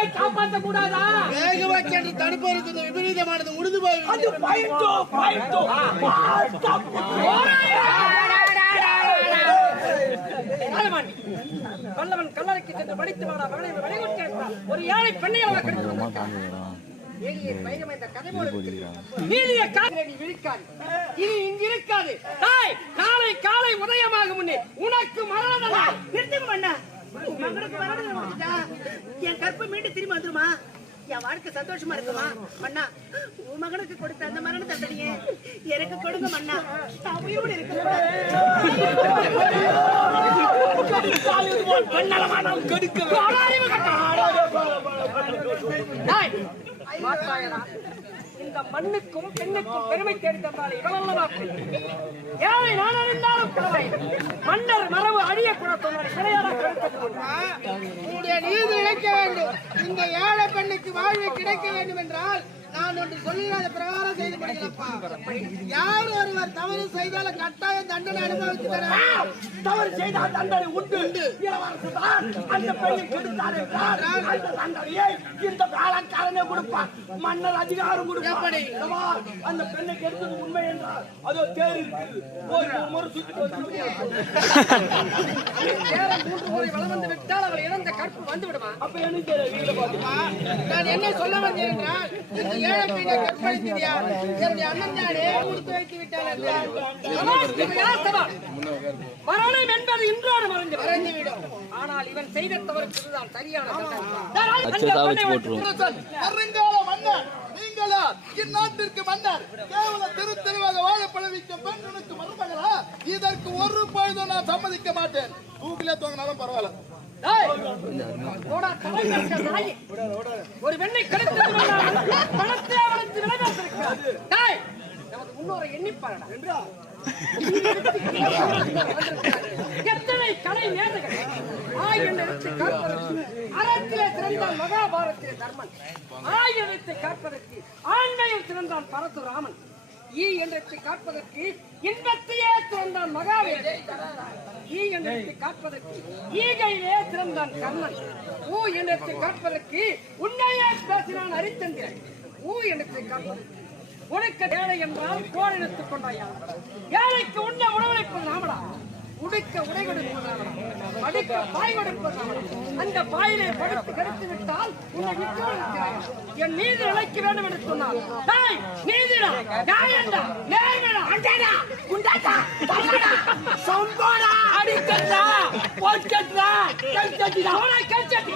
போய் காப்பாற்ற கூடாதா? வேகமா சென்று தடுப்பதற்கு இந்த விபரீதமானது முடிந்து போய் அது பயந்தோ வல்லவன் கல்லறைக்கு சென்று படித்து வாடா மகனை வழிகொடுக்கிறார். ஒரு ஏழை பெண்ணை அவளை கடித்து இருக்காது. நாளை காலை உதயமாக முன்னே உனக்கு மரணம் என் கற்பு மீண்டும் திரும்பி வந்துருமா? என் வாழ்க்கை சந்தோஷமா இருக்குமா? மன்னா, உன் மகனுக்கு கொடுத்த அந்த மரண தண்டனையே எனக்கு கொடுங்க மன்னா. நான் உயிரோடு இருக்கிறேன். இந்த மண்ணுக்கும் பெண்ணுக்கும் பெருமை தேடி தந்தால் இவளல்லவா ஏழை நான் அறிந்தாலும் கவலை மன்னர் மரபு அழியக்கூட சொன்னார் சிறையாக உன்னுடைய நீதி இழைக்க வேண்டும். இந்த ஏழை பெண்ணுக்கு வாழ்வு கிடைக்க வேண்டும் என்றால் நான் ஒன்று சொல்லிடாத பிரகாரம் செய்து முடிக்கிறப்பா. யார் ஒருவர் தவறு செய்தாலும் கட்டாயம் தண்டனை அனுபவித்து தவறு செய்தால் தண்டனை உண்டு. அந்த பெண்ணை கொடுத்தார் என்றால் அந்த தண்டனையை இந்த வேளாண்காரனே கொடுப்பார். மன்னர் அதிகாரம் கொடுப்பார். அந்த பெண்ணை கெடுத்தது உண்மை என்றால் அதோ தேர் இருக்கு. ஒரு சுற்றி வளம் வந்து விட்டால் அவர் இறந்த கற்பு வந்து விடுமா? அப்ப எனக்கு நான் என்ன சொல்ல வந்தேன் என்றால் ஏழை பெண்ணை கற்பழித்ததியா என்னுடைய அண்ணன் தானே கொடுத்து வைத்து விட்டார். மரணம் என்பது இன்றோடு மறைந்துவிடும். ஆனால் இவன் செய்த தவறுக்குதான் சரியான வருங்கால மன்னர் நீங்களா? இந்நாட்டிற்கு மன்னர் கேவல திருத்தெருவாக வாழ பழவிக்கும் பெண்களுக்கு மருமகளா? இதற்கு ஒரு பொழுதும் நான் சம்மதிக்க மாட்டேன். தூக்கிலே தூங்கினாலும் பரவாயில்ல. ஒரு பெண்ணை கிடைத்து பணத்தை வளர்த்து விளையாட்டு நமக்கு முன்னோரை எண்ணிப்பாரா எத்தனை கலை மேதைகள் அறத்திலே சிறந்தான் மகாபாரத்திலே தர்மன், ஆயுதத்தை காப்பதற்கு ஆண்மையில் சிறந்தான் பரசுராமன், ஈ என்றத்தை காப்பதற்கு இன்பத்தையே சிறந்தான் மகாவீரன், ஈ என்றத்தை காப்பதற்கு ஈகையிலே சிறந்தான் கர்ணன், ஊ என்றத்தை காப்பதற்கு உன்னையே பேசினான் அரிச்சந்திரன், ஊ என்றத்தை காப்பதற்கு உனக்கு ஏழை என்றால் கோல் எடுத்துக் கொண்டாயா? ஏழைக்கு உண்ண உணவளிப்பது நாமடா, உடுக்க உடை கொடுப்பது நாமடா, படுக்க பாய் கொடுப்பது நாமடா. அந்த பாயிலே படுத்து கெடுத்து விட்டால் உன்னை விட்டு இருக்கிறாயா? என் நீதி இழைக்க வேண்டும் என்று சொன்னால் நீதிடா, நியாயம்டா, நேர்மைடா, அண்டடா, குண்டாடா, பல்லடா, சம்போடா, அடிக்கடா, போச்சடா, கல்ச்சடா, உனக்கு கல்ச்சடி